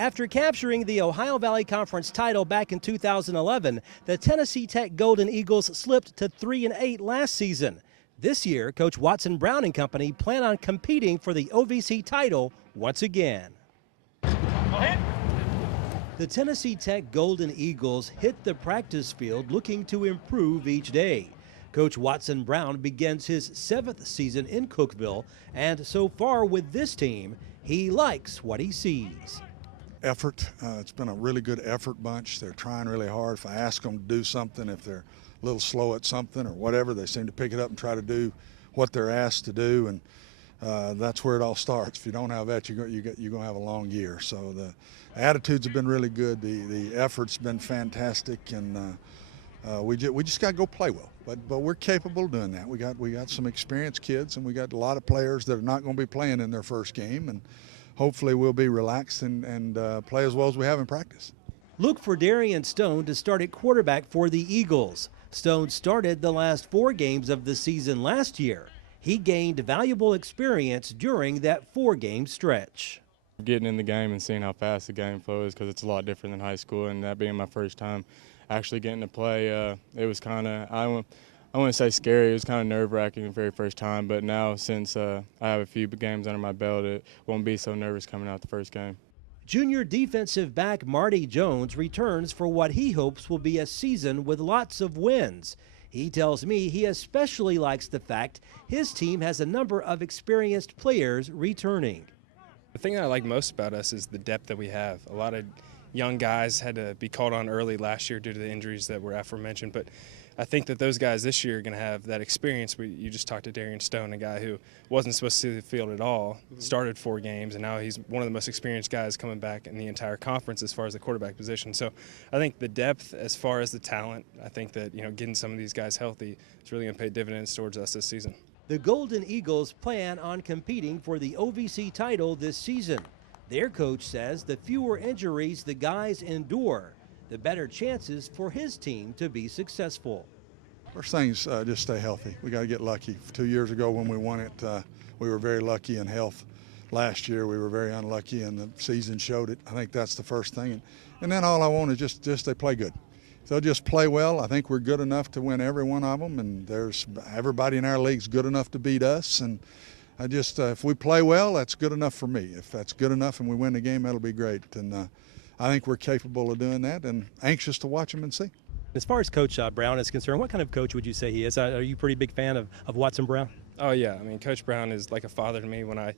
After capturing the Ohio Valley Conference title back in 2011, the Tennessee Tech Golden Eagles slipped to 3-8 last season. This year, Coach Watson Brown and company plan on competing for the OVC title once again. The Tennessee Tech Golden Eagles hit the practice field looking to improve each day. Coach Watson Brown begins his 7th season in Cookeville, and so far with this team, he likes what he sees. Effort. It's been a really good effort bunch. They're trying really hard. If I ask them to do something, if they're a little slow at something or whatever, they seem to pick it up and try to do what they're asked to do, and that's where it all starts. If you don't have that, you're going to have a long year. So the attitudes have been really good. The effort's been fantastic, and we just got to go play well. But we're capable of doing that. We got some experienced kids, and we got a lot of players that are not going to be playing in their first game, and hopefully we'll be relaxed and play as well as we have in practice. Look for Darian Stone to start at quarterback for the Eagles. Stone started the last 4 games of the season last year. He gained valuable experience during that 4-game stretch. Getting in the game and seeing how fast the game flow is, because it's a lot different than high school, and that being my first time actually getting to play, it was kind of, I wouldn't say scary, it was kind of nerve-wracking the very first time, but now since I have a few games under my belt, it won't be so nervous coming out the first game. Junior defensive back Marty Jones returns for what he hopes will be a season with lots of wins. He tells me he especially likes the fact his team has a number of experienced players returning. The thing that I like most about us is the depth that we have. A lot of young guys had to be called on early last year due to the injuries that were aforementioned, but I think that those guys this year are going to have that experience. You just talked to Darian Stone, a guy who wasn't supposed to see the field at all, started 4 games, and now he's one of the most experienced guys coming back in the entire conference as far as the quarterback position. So I think the depth as far as the talent, I think that getting some of these guys healthy is really going to pay dividends towards us this season. The Golden Eagles plan on competing for the OVC title this season. Their coach says the fewer injuries the guys endure, the better chances for his team to be successful. First thing is just stay healthy. We got to get lucky. 2 years ago when we won it, we were very lucky in health. Last year we were very unlucky, and the season showed it. I think that's the first thing. And then all I want is just they play good. If they'll just play well, I think we're good enough to win every one of them, and there's everybody in our league's good enough to beat us. And I just if we play well, that's good enough for me. If that's good enough and we win the game, that'll be great. And I think we're capable of doing that, and anxious to watch them and see. As far as Coach Brown is concerned, what kind of coach would you say he is? Are you a pretty big fan of Watson Brown? Oh yeah, I mean Coach Brown is like a father to me. When I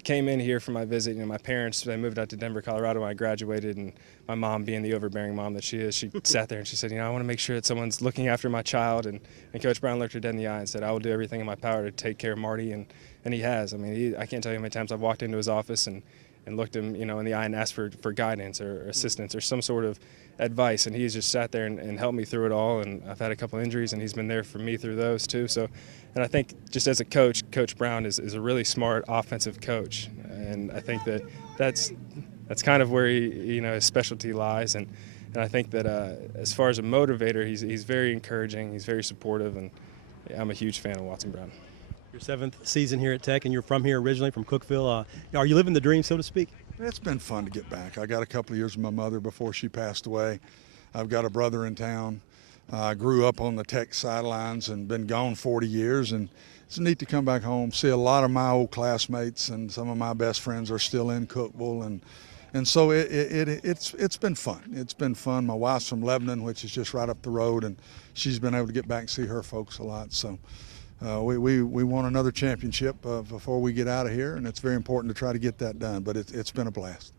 came in here for my visit, my parents, they moved out to Denver, Colorado when I graduated, and my mom, being the overbearing mom that she is, she sat there and she said, I want to make sure that someone's looking after my child, and Coach Brown looked her dead in the eye and said, I will do everything in my power to take care of Marty, and he has. I mean, I can't tell you how many times I've walked into his office and looked him, in the eye and asked for guidance or assistance or some sort of advice, and he's just sat there and helped me through it all. And I've had a couple injuries, and he's been there for me through those too. So, and I think just as a coach, Coach Brown is a really smart offensive coach, and I think that's kind of where his specialty lies. And I think that as far as a motivator, he's very encouraging, he's very supportive, and I'm a huge fan of Watson Brown. Your 7th season here at Tech, and you're from here originally, from Cookeville. Are you living the dream, so to speak? It's been fun to get back. I got a couple of years with my mother before she passed away. I've got a brother in town. I grew up on the Tech sidelines and been gone 40 years, and it's neat to come back home, see a lot of my old classmates, and some of my best friends are still in Cookeville, and so it's been fun. It's been fun. My wife's from Lebanon, which is just right up the road, and she's been able to get back and see her folks a lot. So we want another championship before we get out of here, and it's very important to try to get that done, but it's been a blast.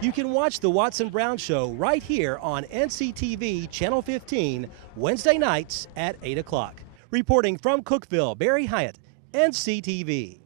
You can watch the Watson Brown Show right here on NCTV Channel 15, Wednesday nights at 8 o'clock. Reporting from Cookeville, Barry Hiett, NCTV.